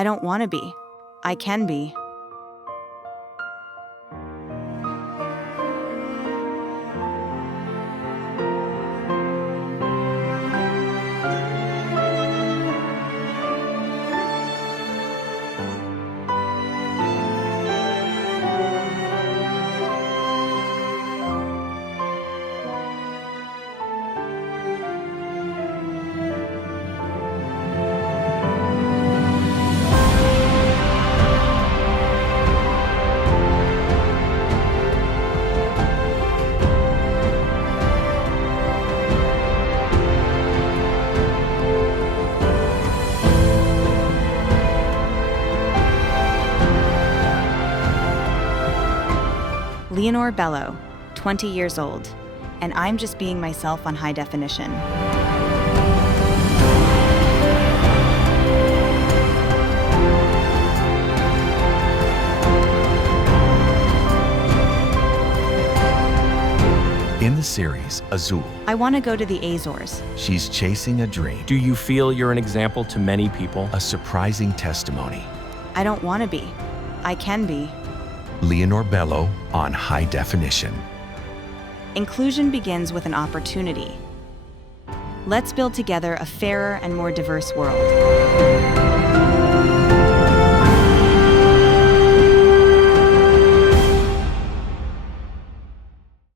I don't want to be. I can be. Leonor Belo, 20 years old, and I'm just being myself on high definition. In the series, Azul, I want to go to the Azores. she's chasing a dream, Do you feel you're an example to many people? a surprising testimony. I don't want to be. I can be. Leonor Belo on high definition. Inclusion begins with an opportunity. Let's build together a fairer and more diverse world.